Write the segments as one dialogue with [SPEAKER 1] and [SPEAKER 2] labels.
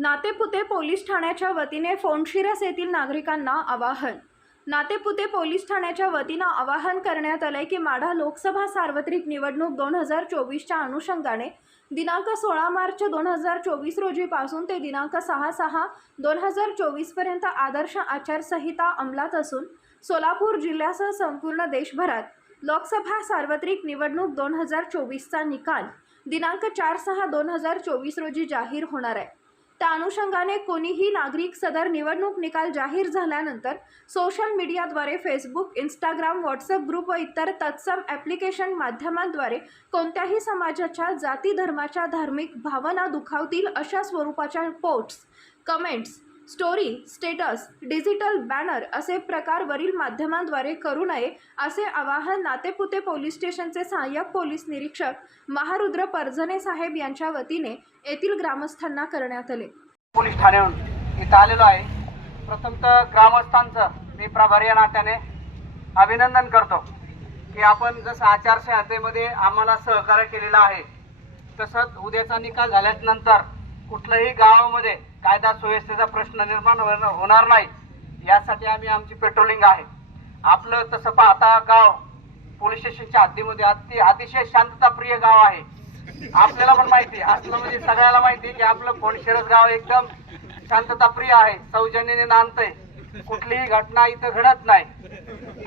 [SPEAKER 1] Natepute police ठाण्याच्या वतीने फोनशिरस येथील नागरिकांना आवाहन. नातेपुते पोलीस ठाण्याच्या वतीनं आवाहन करण्यात आलंय की माढा लोकसभा सार्वत्रिक निवडणूक दोन हजार चोवीसच्या अनुषंगाने दिनांक सोळा मार्च दोन हजार चोवीस रोजीपासून ते दिनांक सहा सहा दोन हजार चोवीसपर्यंत आदर्श आचारसंहिता अंमलात असून सोलापूर जिल्ह्यासह संपूर्ण देशभरात लोकसभा सार्वत्रिक निवडणूक दोन हजार चोवीसचा निकाल दिनांक चार सहा दोन हजार चोवीस रोजी जाहीर होणार आहे. त्या अनुषंगाने कोणीही नागरिक सदर निवडणूक निकाल जाहीर झाल्यानंतर सोशल मीडियाद्वारे फेसबुक इंस्टाग्राम व्हॉट्सअप ग्रुप व इतर तत्सम ॲप्लिकेशन माध्यमांद्वारे कोणत्याही समाजाच्या जाती धर्माच्या धार्मिक भावना दुखावतील अशा स्वरूपाच्या posts comments story status digital banner असे प्रकार वरील माध्यमांद्वारे करू नये असे आवाहन नातेपुते पोलीस स्टेशनचे सहाय्यक पोलीस निरीक्षक महारुद्र परजने साहेब यांच्या वतीने येथील ग्रामस्थांना करण्यात आले.
[SPEAKER 2] पोलीस ठाण्याहून इथं आलेलो आहे. प्रथमतः ग्रामस्थांचं मी प्रभारी या नात्याने अभिनंदन करतो की आपण जसं आचारसंहितेमध्ये आम्हाला सहकार्य केलेलं आहे तसंच उद्याचा निकाल झाल्यानंतर कुठल्याही गावामध्ये कायदा सुव्यवस्थेचा प्रश्न निर्माण होणार नाही यासाठी आम्ही आमची पेट्रोलिंग आहे. आपलं तसं पाहता गाव पोलीस स्टेशनच्या हद्दीमध्ये अति अतिशय शांतताप्रिय गाव आहे. आपल्याला पण माहिती आहे. असलं म्हणजे सगळ्याला माहिती आहे की आपलं कोणशेरस गाव एकदम शांतताप्रिय आहे. सौजन्याने नांदतंय. कुठलीही घटना इथं घडत नाही.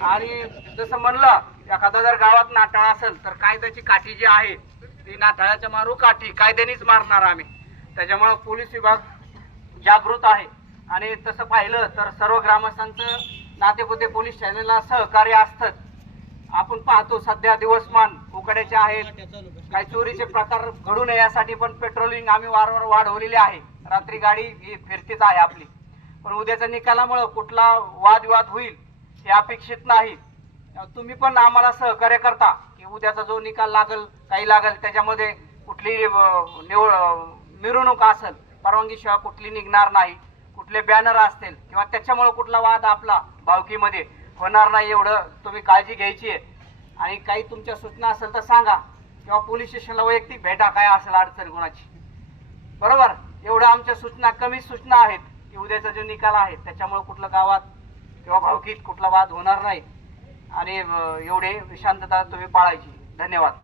[SPEAKER 2] आणि जसं म्हणलं एखादा जर गावात नाटाळ असेल तर कायद्याची काठी जी आहे ती नाटाळाच्या मारू काठी. कायद्यानेच मारणार आम्ही. त्याच्यामुळं पोलीस विभाग जागृत आहे. आणि तसं पाहिलं तर सर्व ग्रामस्थांचं नातेपुते पोलीस चॅनलला सहकार्य असतंच. आपण पाहतो सध्या दिवसमान उकड्याचे आहेत. काही चोरीचे प्रकार घडू नये यासाठी पण पेट्रोलिंग आम्ही वारंवार वाढवलेली आहे. रात्री गाडी ही फिरतीच आहे आपली. पण उद्याच्या निकालामुळं कुठला वादविवाद होईल हे अपेक्षित नाही. तुम्ही पण आम्हाला सहकार्य करता की उद्याचा जो निकाल लागल काही लागल त्याच्यामध्ये कुठली निवड मिरवणूक असेल परवानगीशिवाय कुठली निघणार नाही कुठले बॅनर असतील किंवा त्याच्यामुळे कुठला वाद आपला भावकीमध्ये होणार नाही एवढं तुम्ही काळजी घ्यायची आहे. आणि काही तुमच्या सूचना असेल तर सांगा किंवा पोलीस स्टेशनला वैयक्तिक भेटा काय असेल अडचण कोणाची. बरोबर? एवढं आमच्या सूचना कमी सूचना आहेत की उद्याचा जो निकाल आहे त्याच्यामुळे कुठलं गावात किंवा भावकीत कुठला वाद होणार नाही. आणि एवढे शांतता तुम्ही पाळायची. धन्यवाद.